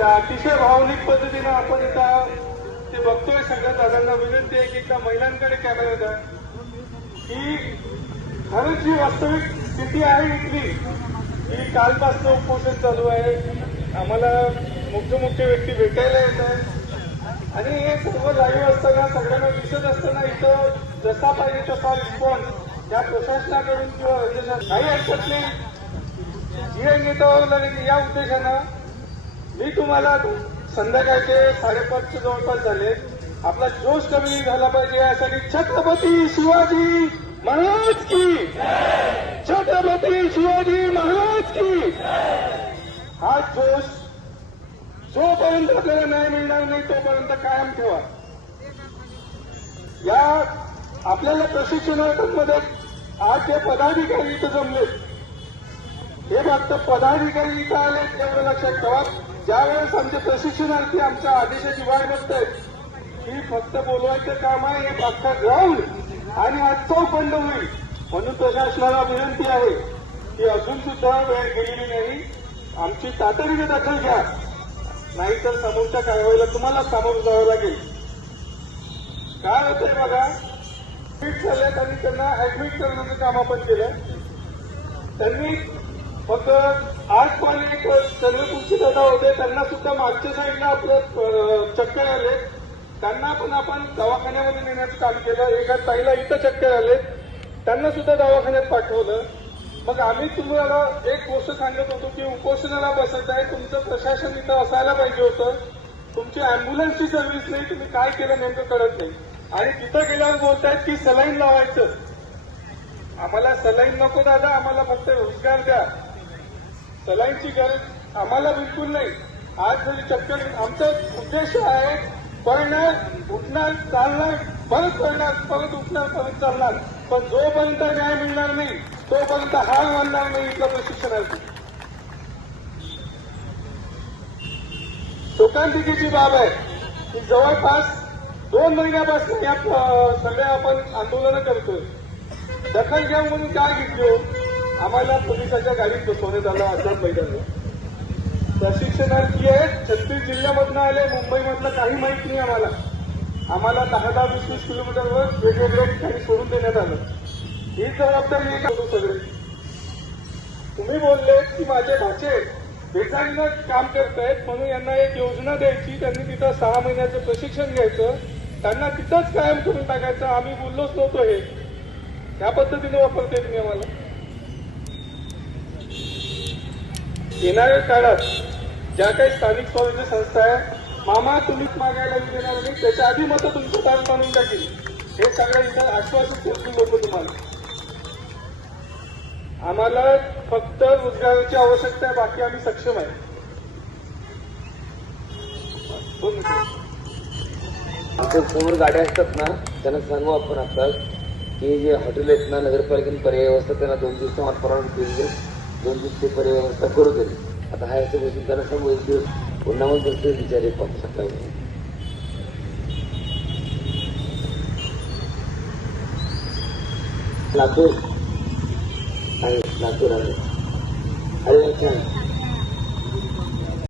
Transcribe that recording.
त्या अतिशय भावनिक पद्धतीनं आपण इथं ते बघतोय सगळ्या दादांना विनंती आहे की एकदा महिलांकडे कॅमेरा द्या. ही खरंच जी वास्तविक स्थिती आहे इथली. ही कालपासून उपोषण चालू आहे. आम्हाला मुख्य मुख्य व्यक्ती भेटायला येत आहेत. आणि हे सर्व लाईव्ह असताना सगळ्यांना दिसत असताना इथं जसा पाहिजे तसा रिस्पॉन्स या प्रशासनाकडून किंवा राज्य काही हरकत नाही. जी एक नेता या उद्देशानं मी तुम्हाला संध्याकाळचे साडेपाचच्या जवळपास झाले. आपला जोश कमी झाला पाहिजे यासाठी छत्रपती शिवाजी महाराज की छत्रपती शिवाजी महाराज की हा जोश जोपर्यंत आपल्याला न्याय मिळणार नाही तोपर्यंत कायम ठेवा. या आपल्याला प्रशिक्षणामध्ये आज जे पदाधिकारी इथं जमलेत हे फक्त पदाधिकारी इथं आले तेवढं लक्षात ठेवा. ज्यावेळेस आमचे प्रशिक्षणार्थी आमच्या आदेशाची वाट बघतायत ही फक्त बोलवायचं काम आहे हे अख्खा जाऊन आणि आज चौखंड होईल. म्हणून प्रशासनाला विनंती आहे की अजून सुद्धा वेळ गेलेली नाही. आमची तातडीने दखल घ्या. नाहीतर समोरच्या कारवाईला तुम्हाला सामोरं जावं लागेल. काय होतंय बघा फिट झालेत आणि त्यांना ऍडमिट करण्याचं काम आपण केलं त्यांनी फक्त आज पण एक चंद्रपूरचे दादा होते. त्यांना सुद्धा मागच्या साईडला आपलं चक्कर आले. त्यांना पण आपण दवाखान्यामध्ये नेण्याचं काम केलं. एका ताईला इथं चक्कर आले. त्यांना सुद्धा दवाखान्यात पाठवलं. मग आम्ही तुम्हाला एक गोष्ट सांगत होतो की उपोषणाला बसत आहे. तुमचं प्रशासन इथं असायला पाहिजे होतं. तुमची अँब्युलन्सची सर्व्हिस नाही. तुम्ही काय केलं नेमकं कळत नाही. आणि तिथं गेल्यावर बोलतायत की सलाईन लावायचं. आम्हाला सलाईन नको दादा. आम्हाला फक्त रोजगार द्या. सलाईनची गरज आम्हाला बिलकुल नाही. आज जरी चक्कर आमचा उद्देश आहे पळणार उठणार चालणार परत पळणार परत उठणार परत चालणार. पण जोपर्यंत न्याय मिळणार नाही तोपर्यंत हार मानणार नाही इथलं प्रशिक्षणार्थी. शोकांतिकेची बाब आहे की जवळपास दोन महिन्यापासून या सगळ्या आपण आंदोलनं करतोय. दखल घ्या म्हणून काय घेतली हो? आम्हाला पोलिसाच्या गाडीत बसवण्यात आलं आझाद मैदानला प्रशिक्षणार्थी आहेत छत्तीस जिल्ह्यामधनं आले मुंबईमधलं काही माहीत नाही आम्हाला. आम्हाला दहा दहा वीस वीस किलोमीटरवर वेगवेगळ्या ठिकाणी सोडून देण्यात आलं. ही जबाबदारी एक होतो सगळे. तुम्ही बोलले की माझे भाचे बेजारीनं काम करतायत म्हणून यांना एक योजना द्यायची. त्यांनी तिथं सहा महिन्याचं प्रशिक्षण घ्यायचं. त्यांना तिथंच कायम करून टाकायचं. आम्ही बोललोच नव्हतो हे. त्या पद्धतीने वापरते तुम्ही आम्हाला. येणाऱ्या काळात ज्या काही स्थानिक स्वराज्य संस्था आहे मामा तुम्ही मागायला देणार नाही त्याच्या आधी मतं तुमचं दान मानून टाकेल हे सगळं इथं आश्वासित करतील लोक तुम्हाला. आम्हाला फक्त रोजगाराची आवश्यकता आहे बाकी आम्ही सक्षम आहे. आमच्यासमोर गाड्या असतात ना त्यांना सांगू आपण आता की जे हॉटेल आहेत ना नगरपालिकेने पर्याय व्यवस्था त्यांना दोन दिवसात परवानगी दिली दोन पर्यावरण करू तरी आता हा असं बसून त्यांना सांगू एक दिवस पुन्हा मग विचार एक पाहू सकाळी लातूर आणि लातूर आले अरे छान